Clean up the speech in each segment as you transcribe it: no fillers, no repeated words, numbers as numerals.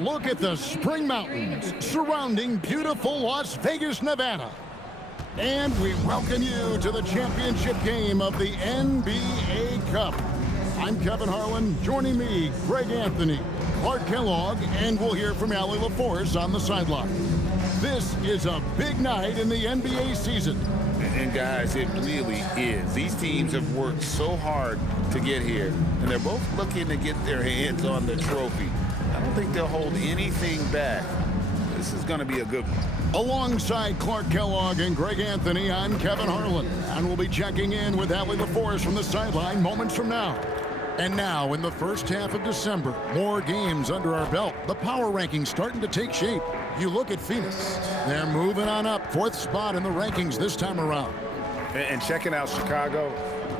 look at the spring mountains surrounding beautiful Las Vegas, Nevada. And we welcome you to the championship game of the NBA Cup. I'm Kevin Harlan. Joining me, Greg Anthony, Clark Kellogg, and we'll hear from Allie LaForce on the sideline. This is a big night in the NBA season. And guys, it really is. These teams have worked so hard to get here, and they're both looking to get their hands on the trophy. I don't think they'll hold anything back. This is going to be a good one. Alongside Clark Kellogg and Greg Anthony, I'm Kevin Harlan, and we'll be checking in with Allie LaForce from the sideline moments from now. And now, in the first half of December, more games under our belt. The power rankings starting to take shape. You look at Phoenix. They're moving on up, 4th spot in the rankings this time around. And checking out Chicago,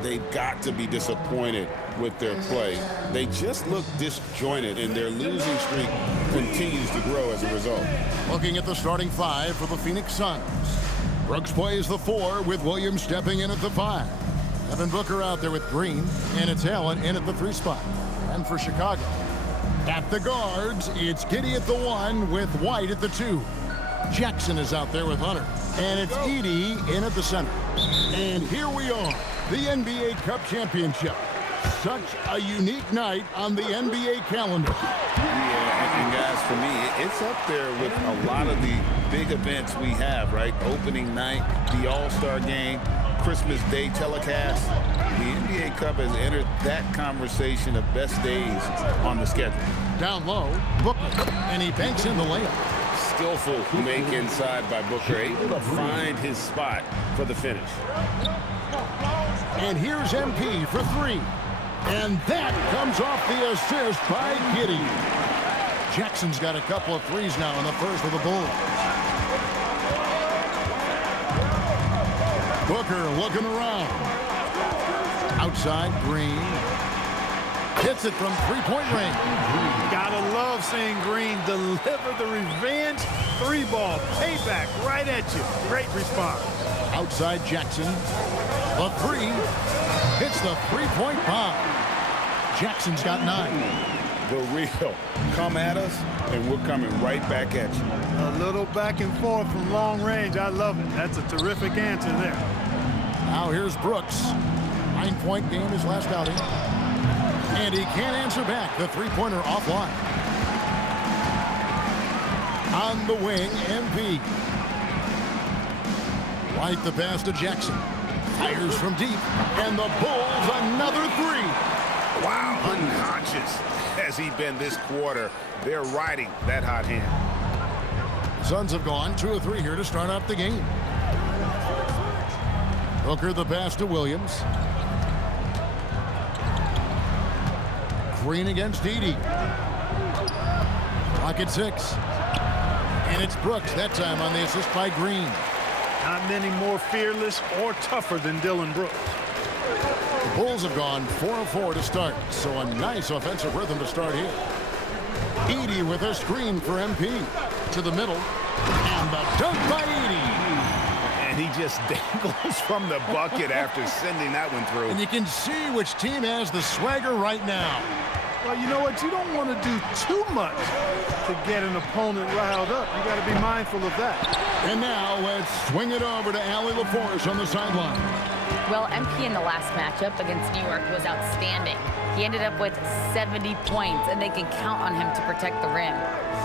they've got to be disappointed with their play. They just look disjointed, and their losing streak continues to grow as a result. Looking at the starting 5 for the Phoenix Suns. Brooks plays the 4 with Williams stepping in at the 5. Devin Booker out there with Green, and it's Allen in at the 3 spot. And for Chicago, at the guards, it's Giddey at the 1 with White at the 2. Jackson is out there with Hunter, and it's Edey in at the center. And here we are, the NBA Cup Championship. Such a unique night on the NBA calendar. Yeah, and guys, for me, it's up there with a lot of the big events we have, right? Opening night, the All-Star game, Christmas Day telecast. The NBA Cup has entered that conversation of best days on the schedule. Down low, Booker, and he banks in the layup. Skillful make inside by Booker, able to find his spot for the finish. And here's MP for 3. And that comes off the assist by Giddey. Jackson's got a couple of threes now in the first of the Bulls. Booker looking around. Outside, Green. Hits it from three-point range. Gotta love seeing Green deliver the revenge 3-ball. Payback right at you. Great response. Outside, Jackson. The 3. Hits the three-point bomb. Jackson's got 9. The real. Come at us, and we're coming right back at you. A little back and forth from long range. I love it. That's a terrific answer there. Now here's Brooks. 9-point game his last outing. And he can't answer back. The three-pointer offline. On the wing, MP. White the pass to Jackson. Fires from deep. And the Bulls another 3. Wow, unconscious has he been this quarter. They're riding that hot hand. Suns have gone 2 of 3 here to start out the game. Booker the pass to Williams. Green against Edey. Clock at 6. And it's Brooks that time on the assist by Green. Not many more fearless or tougher than Dillon Brooks. The Bulls have gone 4 of 4 to start, so a nice offensive rhythm to start here. Edey with a screen for MP. To the middle. And the dunk by Edey. And he just dangles from the bucket after sending that one through. And you can see which team has the swagger right now. Well, you know what? You don't want to do too much to get an opponent riled up. You got to be mindful of that. And now let's swing it over to Allie LaForce on the sideline. Well, MP in the last matchup against New York was outstanding. He ended up with 70 points, and they can count on him to protect the rim.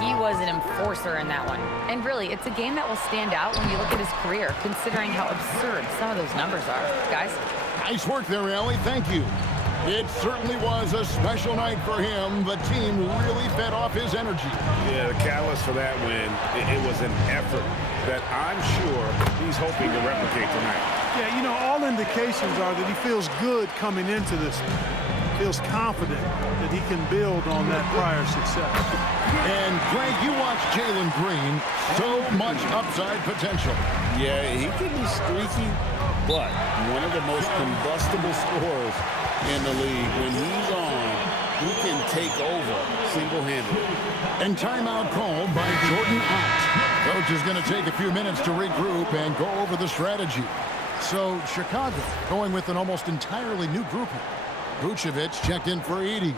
He was an enforcer in that one. And really, it's a game that will stand out when you look at his career, considering how absurd some of those numbers are. Guys? Nice work there, Allie. Thank you. It certainly was a special night for him. The team really fed off his energy. Yeah, the catalyst for that win, it was an effort that I'm sure he's hoping to replicate tonight. Yeah, you know, all indications are that he feels good coming into this. Feels confident that he can build on that prior success. And, Greg, you watch Jalen Green. So much upside potential. Yeah, he can be streaky, but one of the most combustible scorers in the league. When he's on, he can take over single-handedly. And timeout called by Jordan Ott. Coach is going to take a few minutes to regroup and go over the strategy. So Chicago going with an almost entirely new grouping. Vucevic checked in for Edey.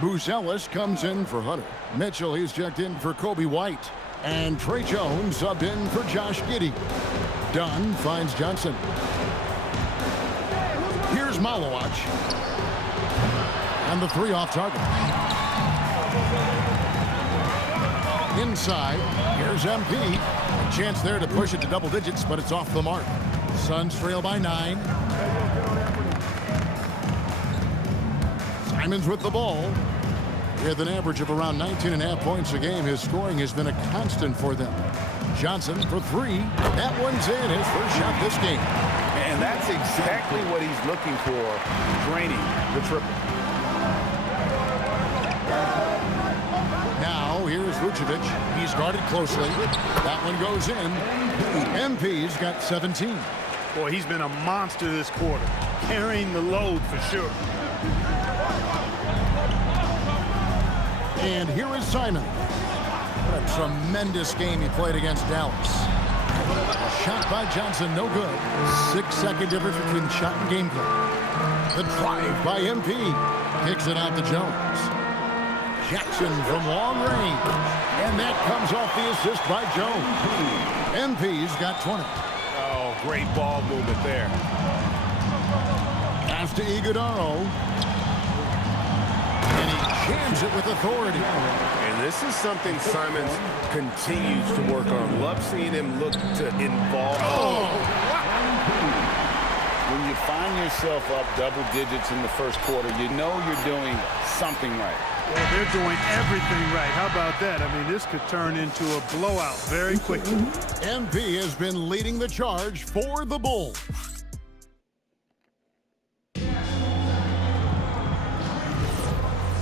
Buzelis comes in for Hunter. Mitchell, he's checked in for Kobe White. And Trey Jones subbed in for Josh Giddey. Dunn finds Johnson. Here's Malowacz. And the 3 off target. Inside, here's MP. A chance there to push it to double digits, but it's off the mark. Suns trail by 9. Simons with the ball. With an average of around 19.5 points a game, his scoring has been a constant for them. Johnson for 3. That one's in, his first shot this game. And that's exactly what he's looking for, draining the triple. Now, here's Vucevic. He's guarded closely. That one goes in. MP's got 17. Boy, he's been a monster this quarter, carrying the load for sure. And here is Simon. What a tremendous game he played against Dallas. A shot by Johnson, no good. 6-second difference between shot and game clock. The drive by MP. Kicks it out to Jones. Jackson from long range. And that comes off the assist by Jones. MP's got 20. Oh, great ball movement there. Pass to Iguodala. And he jams it with authority. And this is something Simons continues to work on. Love seeing him look to involve. When you find yourself up double digits in the first quarter, you know you're doing something right. Well, they're doing everything right. How about that? I mean, this could turn into a blowout very quickly. MP has been leading the charge for the Bulls.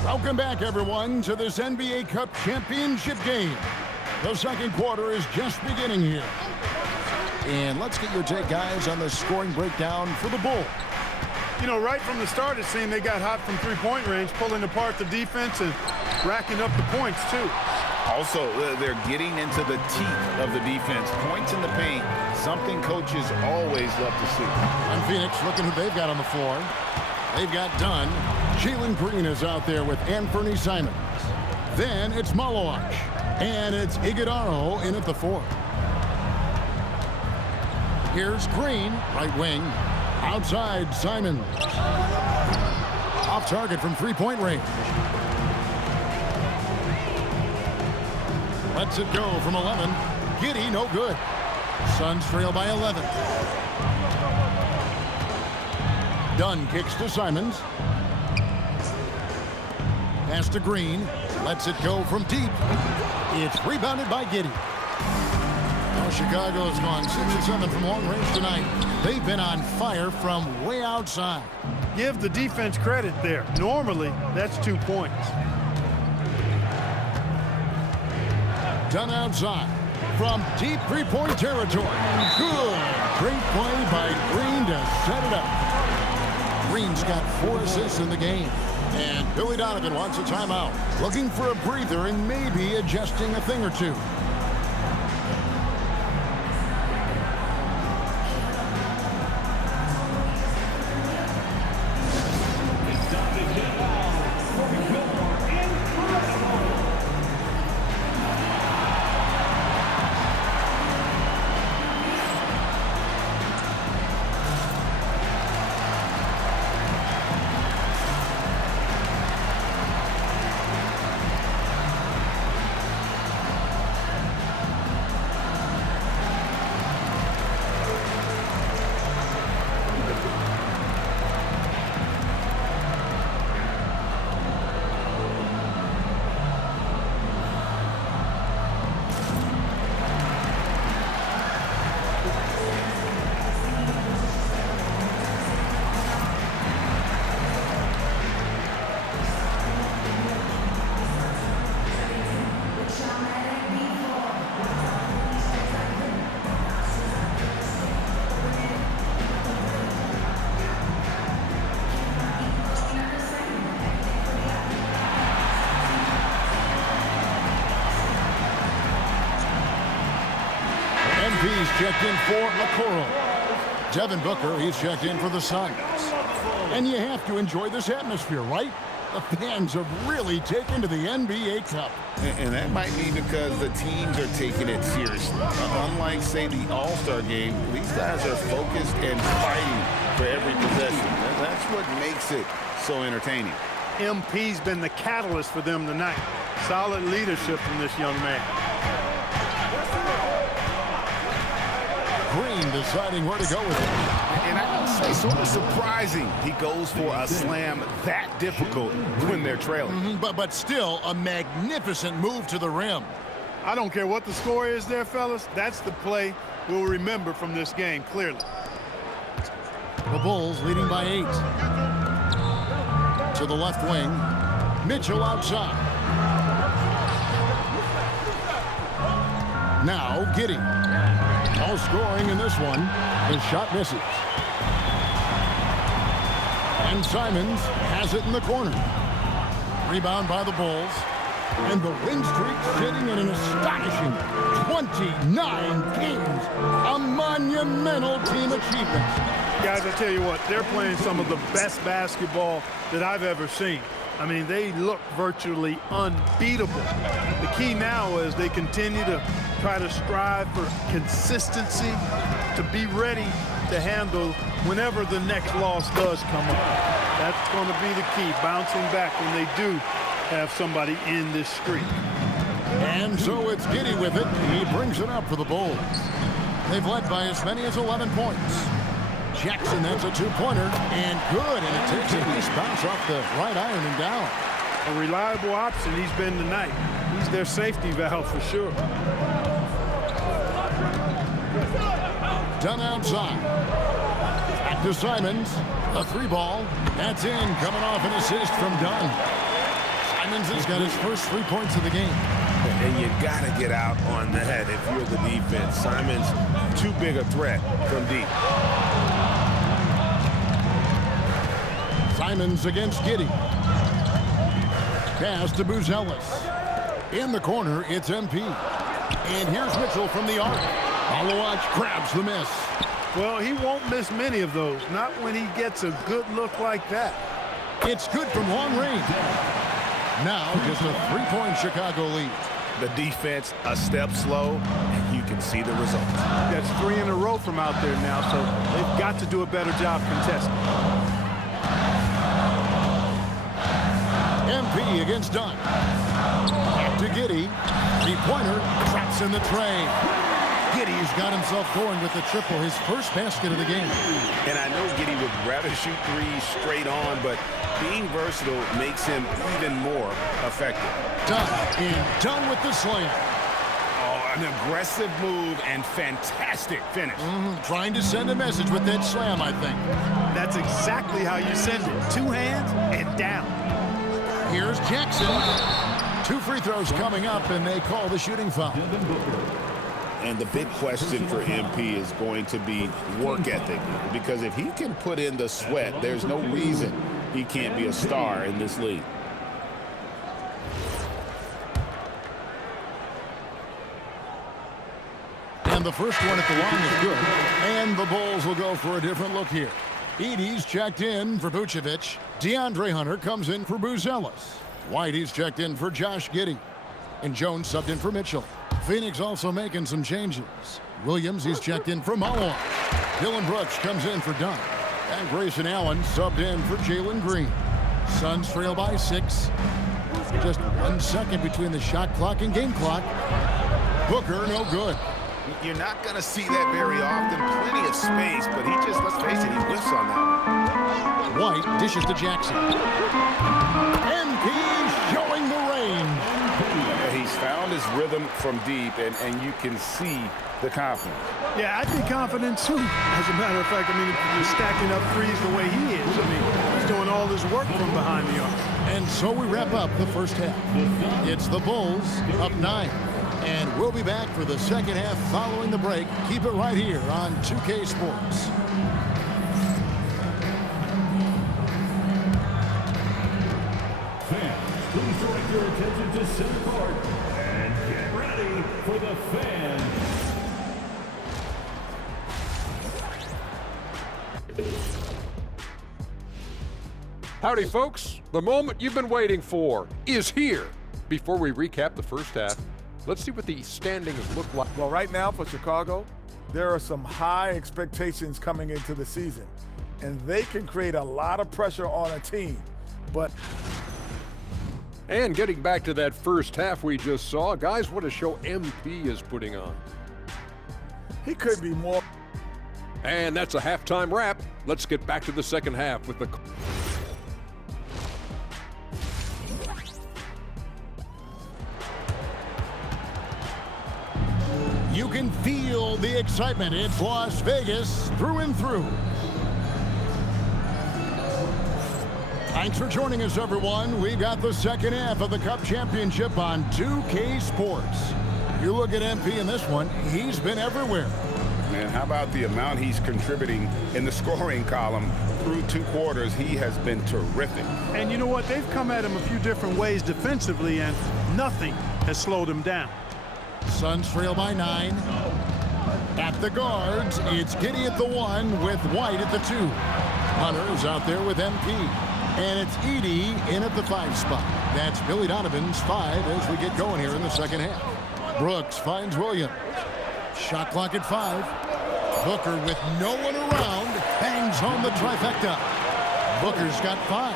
Welcome back, everyone, to this NBA Cup championship game. The second quarter is just beginning here. And let's get your take, guys, on the scoring breakdown for the Bulls. You know, right from the start, it seemed they got hot from three-point range, pulling apart the defense and racking up the points, too. Also, they're getting into the teeth of the defense. Points in the paint, something coaches always love to see. And Phoenix, looking who they've got on the floor. They've got Dunn. Jalen Green is out there with Anthony Simons. Then it's Malowacz. And it's Iguodala in at the 4. Here's Green, right wing. Outside, Simons. Off target from three-point range. Lets it go from 11. Giddey, no good. Suns trail by 11. Dunn kicks to Simons. Pass to Green. Lets it go from deep. It's rebounded by Giddey. Well, Chicago has gone 6 of 7 from long range tonight. They've been on fire from way outside. Give the defense credit there. Normally, that's 2 points. Dunn outside from deep three-point territory. Good. Great play by Green to set it up. Green's got 4 assists in the game. And Billy Donovan wants a timeout. Looking for a breather and maybe adjusting a thing or two. MP's checked in for Okoro. Devin Booker, he's checked in for the Suns. And you have to enjoy this atmosphere, right? The fans have really taken to the NBA Cup. And that might be because the teams are taking it seriously. Unlike, say, the All-Star game, these guys are focused and fighting for every possession. And that's what makes it so entertaining. MP's been the catalyst for them tonight. Solid leadership from this young man. Green deciding where to go with it. And I would say sort of surprising he goes for a slam that difficult when they're trailing. But still a magnificent move to the rim. I don't care what the score is there, fellas. That's the play we'll remember from this game, clearly. The Bulls leading by 8. To the left wing. Mitchell outside. Now Giddey. No scoring in this one. His shot misses. And Simons has it in the corner. Rebound by the Bulls. And the win streak sitting at an astonishing 29 games. A monumental team achievement. Guys, I tell you what, they're playing some of the best basketball that I've ever seen. I mean, they look virtually unbeatable. The key now is they continue to try to strive for consistency, to be ready to handle whenever the next loss does come up. That's going to be the key, bouncing back when they do have somebody in this streak. And so it's Giddey with it. He brings it up for the Bulls. They've led by as many as 11 points. Jackson, that's a two-pointer, and good, and it takes a nice bounce off the right iron and down. A reliable option he's been tonight. He's their safety valve for sure. Dunn outside. Back to Simons. A three ball. That's in, coming off an assist from Dunn. Simons has got his first 3 points of the game. And you got to get out on that if you're the defense. Simons, too big a threat from deep. Simons against Giddey. Pass to Buzelis. In the corner, it's MP. And here's Mitchell from the arc. Malawach grabs the miss. Well, he won't miss many of those, not when he gets a good look like that. It's good from long range. Now just a 3-point Chicago lead. The defense a step slow, and you can see the result. That's 3 in a row from out there now, so they've got to do a better job contesting. MP against Dunn. Back to Giddey. 3-pointer drops in the tray. Giddey's got himself going with the triple, his first basket of the game. And I know Giddey would rather shoot threes straight on, but being versatile makes him even more effective. Dunn, and Dunn with the slam. Oh, an aggressive move and fantastic finish. Trying to send a message with that slam, I think. That's exactly how you send it. 2 hands and down. Here's Jackson. 2 free throws coming up, and they call the shooting foul. And the big question for MP is going to be work ethic, because if he can put in the sweat, there's no reason he can't be a star in this league. And the first one at the line is good. And the Bulls will go for a different look here. Edey's checked in for Vucevic. DeAndre Hunter comes in for Buzelis. Whitey's checked in for Josh Giddey. And Jones subbed in for Mitchell. Phoenix also making some changes. Williams, he's checked in for Malawach. Dylan Brooks comes in for Dunn. And Grayson Allen subbed in for Jalen Green. Suns trail by 6. Just 1 second between the shot clock and game clock. Booker, no good. You're not going to see that very often. Plenty of space, but he just, let's face it, he whiffs on that. White dishes to Jackson. MP showing the range. He's found his rhythm from deep, and you can see the confidence. Yeah, I'd be confident too. As a matter of fact, I mean, if you're stacking up threes the way he is, I mean, he's doing all his work from behind the arc. And so we wrap up the first half. It's the Bulls up 9. And we'll be back for the second half following the break. Keep it right here on 2K Sports. Fans, please direct your attention to center court and get ready for the fans. Howdy, folks. The moment you've been waiting for is here. Before we recap the first half, let's see what the standings look like. Well, right now for Chicago, there are some high expectations coming into the season, and they can create a lot of pressure on a team. But And getting back to that first half we just saw, guys, what a show MP is putting on. he could be more. And that's a halftime wrap. Let's get back to the second half with the... You can feel the excitement. It's Las Vegas through and through. Thanks for joining us, everyone. We got the second half of the Cup Championship on 2K Sports. You look at MP in this one, he's been everywhere. Man, how about the amount he's contributing in the scoring column through 2 quarters? He has been terrific. And you know what? They've come at him a few different ways defensively, and nothing has slowed him down. Suns trail by 9. At the guards, it's Giddey at the 1 with White at the 2. Hunter's out there with MP. And it's Edey in at the 5 spot. That's Billy Donovan's 5 as we get going here in the second half. Brooks finds Williams. Shot clock at 5. Booker with no one around hangs home the trifecta. Booker's got 5.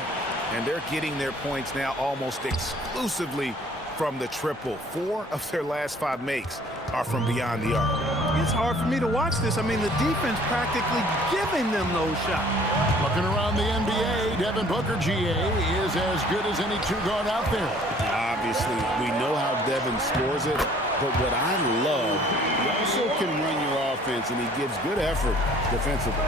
And they're getting their points now almost exclusively from the triple. 4 of their last 5 makes are from beyond the arc. It's hard for me to watch this. I mean, the defense practically giving them those shots. Looking around the NBA, Devin Booker, GA, is as good as any 2-guard out there. Obviously, we know how Devin scores it, but what I love, he also can run your offense, and he gives good effort defensively.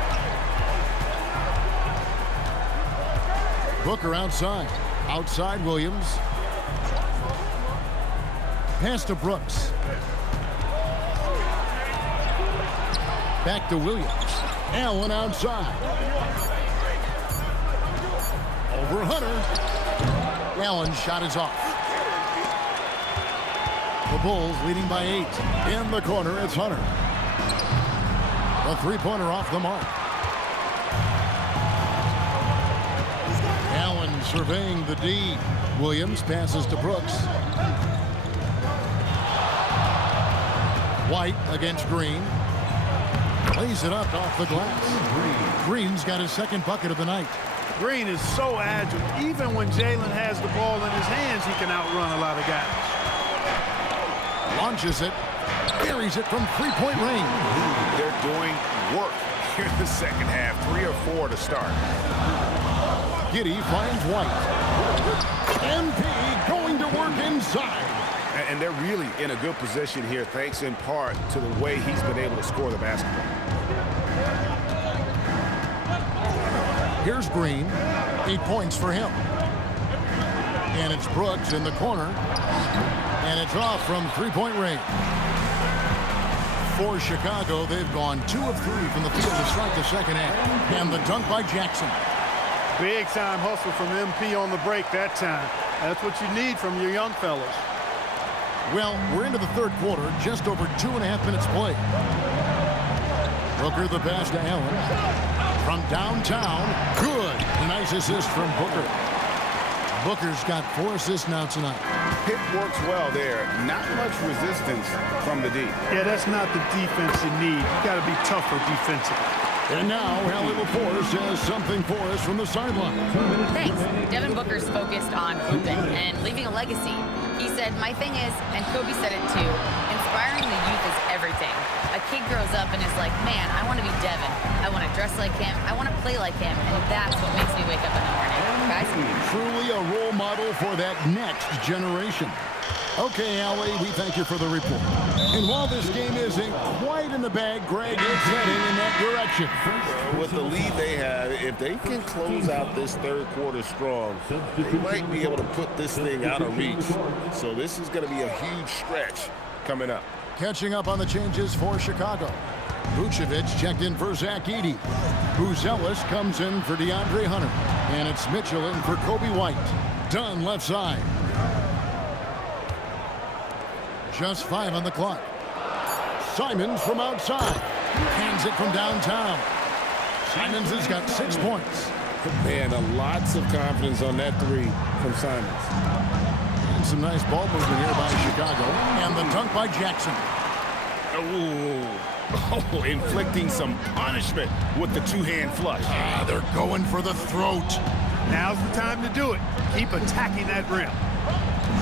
Booker outside. Outside Williams. Pass to Brooks. Back to Williams. Allen outside. Over Hunter. Allen's shot is off. The Bulls leading by 8. In the corner, it's Hunter. The three-pointer off the mark. Allen surveying the D. Williams passes to Brooks. White against Green. Lays it up off the glass. Green's got his second bucket of the night. Green is so agile. Even when Jalen has the ball in his hands, he can outrun a lot of guys. Launches it. Carries it from three-point range. They're doing work here in the second half. 3 or 4 to start. Giddey finds White. MP going to work inside. And they're really in a good position here, thanks in part to the way he's been able to score the basketball. Here's Green. 8 points for him. And it's Brooks in the corner. And it's off from three-point range. For Chicago, they've gone 2 of 3 from the field to start the second half. And the dunk by Jackson. Big time hustle from MP on the break that time. That's what you need from your young fellas. Well, we're into the third quarter, just over 2.5 minutes played. Booker the pass to Allen. From downtown, good. Nice assist from Booker. Booker's got 4 assists now tonight. Pick works well there. Not much resistance from the D. Yeah, that's not the defense you need. You got to be tougher defensively. And now, Hallie LaForce has something for us from the sideline. Thanks. Devin Booker's focused on hooping and leaving a legacy. He said, my thing is, and Kobe said it too, inspiring the youth is everything. A kid grows up and is like, man, I want to be Devin. I want to dress like him. I want to play like him. And that's what makes me wake up in the morning. Guys? Truly a role model for that next generation. Okay, Allie, we thank you for the report. And while this game isn't quite in the bag, Greg is heading in that direction. With the lead they have, if they can close out this third quarter strong, they might be able to put this thing out of reach. So this is going to be a huge stretch coming up. Catching up on the changes for Chicago. Vucevic checked in for Zach Edey. Buzelis comes in for DeAndre Hunter. And it's Mitchell in for Kobe White. Dunn left side. Just 5 on the clock. Simons from outside. Hands it from downtown. Simons has got 6 points. Man, lots of confidence on that three from Simons. And some nice ball movement here by Chicago. And the dunk by Jackson. Oh, inflicting some punishment with the two-hand flush. They're going for the throat. Now's the time to do it. Keep attacking that rim.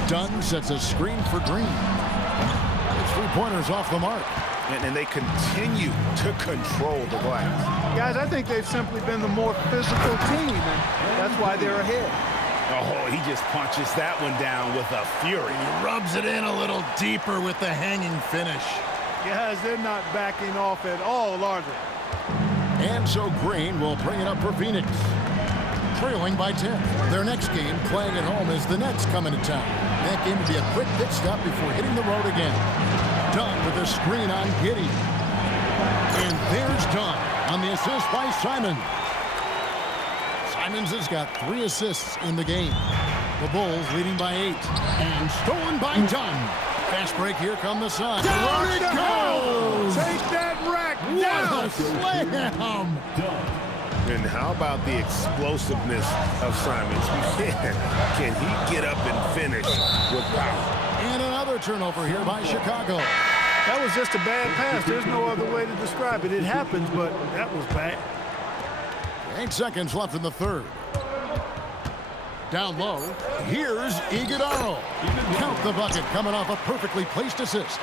Dunn sets a screen for Green. It's 3-pointers off the mark. And they continue to control the glass. Guys, I think they've simply been the more physical team, and that's why they're ahead. Oh, he just punches that one down with a fury. He rubs it in a little deeper with the hanging finish. Guys, they're not backing off at all, are they? And so Green will bring it up for Phoenix. Trailing by 10. Their next game, playing at home, is the Nets coming to town. That game will be a quick pit stop before hitting the road again. Dunn with a screen on Giddey. And there's Dunn on the assist by Simon. Simons has got 3 assists in the game. The Bulls leading by 8. And stolen by Dunn. Fast break, here come the Suns. Down it goes! Take that rack down! What a slam! And how about the explosiveness of Simons? Can he get up and finish with power? And another turnover here by Chicago. That was just a bad pass. There's no other way to describe it. It happens, but that was bad. 8 seconds left in the third. Down low, here's Iguodala. Count the bucket coming off a perfectly placed assist.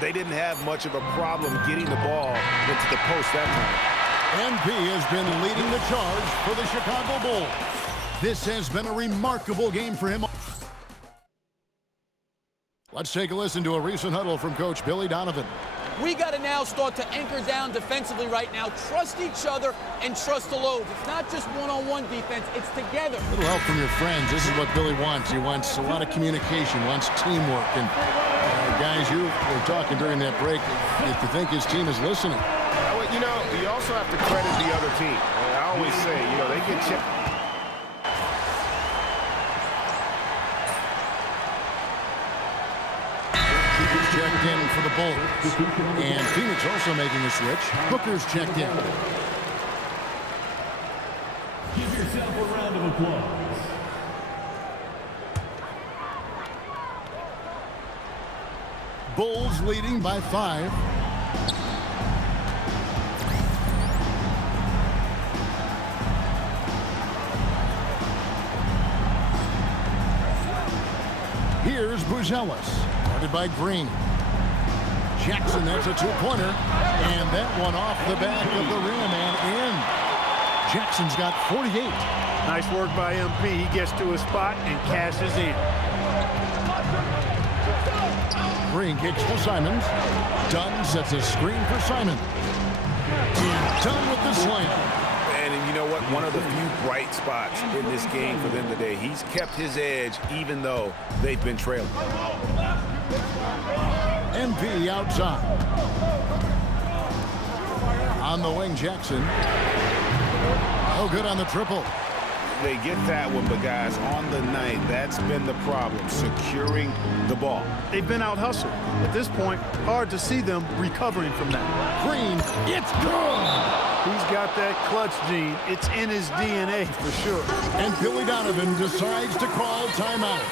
They didn't have much of a problem getting the ball into the post that time. MP has been leading the charge for the Chicago Bulls. This has been a remarkable game for him. Let's take a listen to a recent huddle from Coach Billy Donovan. We got to now start to anchor down defensively right now. Trust each other and trust the loads. It's not just one-on-one defense. It's together. A little help from your friends. This is what Billy wants. He wants a lot of communication, wants teamwork. And guys, you were talking during that break if you think his team is listening. You know, you also have to credit the other team. I always say, you know, they get checked. Checked in for the Bulls. And Phoenix also making a switch. Booker's checked in. Give yourself a round of applause. Bulls leading by 5. Here's Buzelis. Guarded by Green. Jackson, that's a 2-pointer. And that one off the back of the rim and in. Jackson's got 48. Nice work by MP. He gets to his spot and cashes in. Green kicks for Simons. Dunn sets a screen for Simons. And Dunn with the slam. And you know what? One of the few bright spots in this game for them today. He's kept his edge even though they've been trailing. MP outside. On the wing, Jackson. Oh, good on the triple. They get that one, but guys, on the night, that's been the problem, securing the ball. They've been out-hustled. At this point, hard to see them recovering from that. Green, it's good! He's got that clutch gene. It's in his DNA for sure. And Billy Donovan decides to call timeout.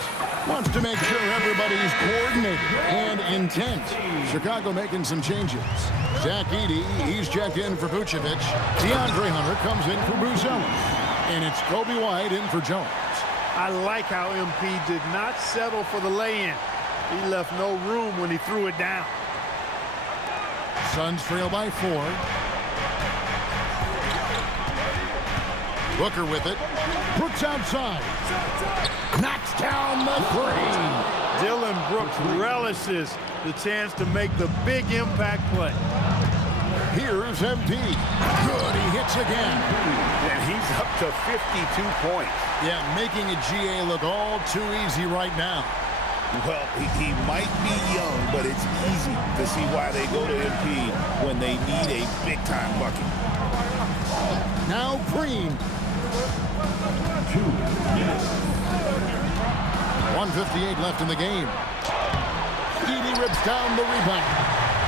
Wants to make sure everybody's coordinated and intent. Chicago making some changes. Zach Edey, he's checked in for Vucevic. DeAndre Hunter comes in for Buzelis. And it's Kobe White in for Jones. I like how MP did not settle for the lay-in. He left no room when he threw it down. Suns trail by 4. Booker with it. Brooks outside. Knocks down the 3. Dylan Brooks relishes the chance to make the big impact play. Here's MP. Good, he hits again. And he's up to 52 points. Yeah, making a GA look all too easy right now. Well, he might be young, but it's easy to see why they go to MP when they need a big-time bucket. Now Green. 1:58 left in the game. Edey rips down the rebound.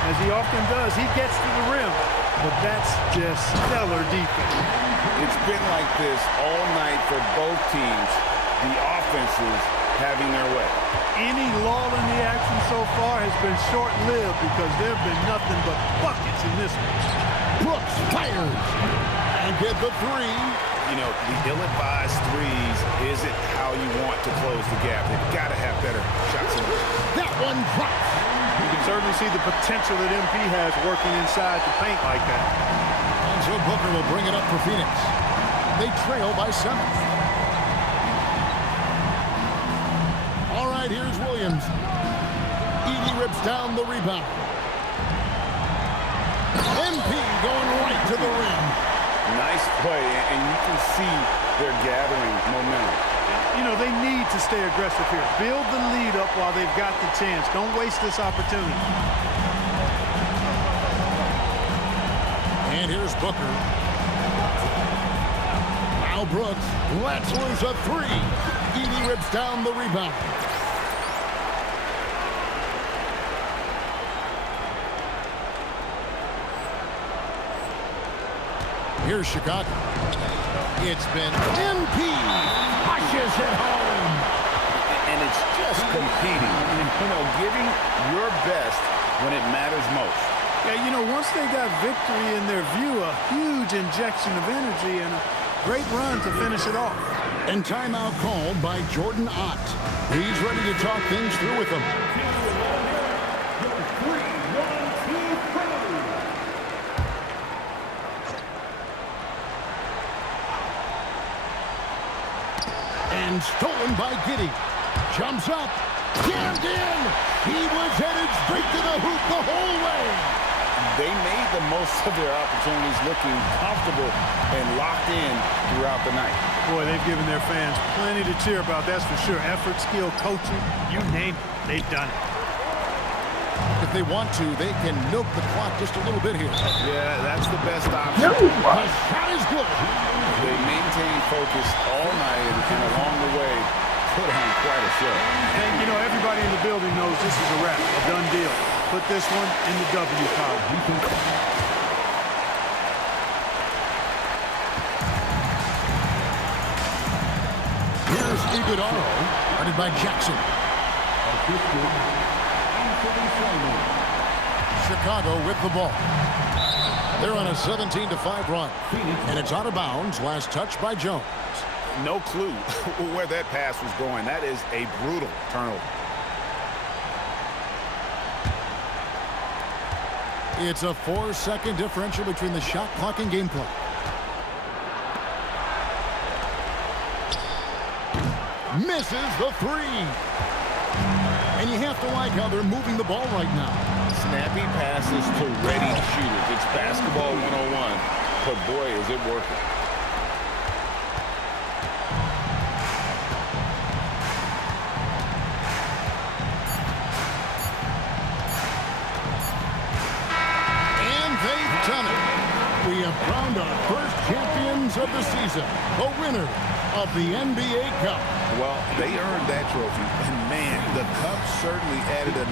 As he often does, he gets to the rim. but that's just stellar defense. It's been like this all night for both teams. The offenses having their way. Any lull in the action so far has been short-lived because there have been nothing but buckets in this one. Brooks fires and get the three. You know, the ill-advised threes isn't how you want to close the gap. They've got to have better shots. That one drops. You can certainly see the potential that MP has working inside the paint like that. And so Booker will bring it up for Phoenix. They trail by 7. All right, here's Williams. Edey rips down the rebound. MP going right to the rim. Nice play, and you can see they're gathering momentum. You know, they need to stay aggressive here. Build the lead up while they've got the chance. Don't waste this opportunity. And here's Booker. Now Brooks lets loose a 3. Edey rips down the rebound. Here's Chicago. It's been MP. Pushes it home. And it's just competing. You know, giving your best when it matters most. Yeah, you know, once they got victory in their view, a huge injection of energy and a great run to finish it off. And timeout called by Jordan Ott. He's ready to talk things through with them. And stolen by Giddey. Jumps up. Jammed in. He was headed straight to the hoop the whole way. They made the most of their opportunities, looking comfortable and locked in throughout the night. Boy, they've given their fans plenty to cheer about, that's for sure. Effort, skill, coaching, you name it, they've done it. If they want to, they can milk the clock just a little bit here. Yeah, that's the best option. The shot is good. They maintained focus all night and along the way put on quite a show. And, you know, everybody in the building knows this is a wrap, a done deal. Put this one in the W column. Here's Iguodala, guarded by Jackson. Chicago with the ball. They're on a 17-5 run. And it's out of bounds. Last touch by Jones. No clue where that pass was going. That is a brutal turnover. It's a 4-second differential between the shot clock and game clock. Misses the 3. And you have to like how they're moving the ball right now. Snappy passes to ready shooters. It's basketball 101, but boy, is it working. And they've done it. We have crowned our first champions of the season, the winner of the NBA Cup. Well, they earned that trophy, and man, the Cup certainly added a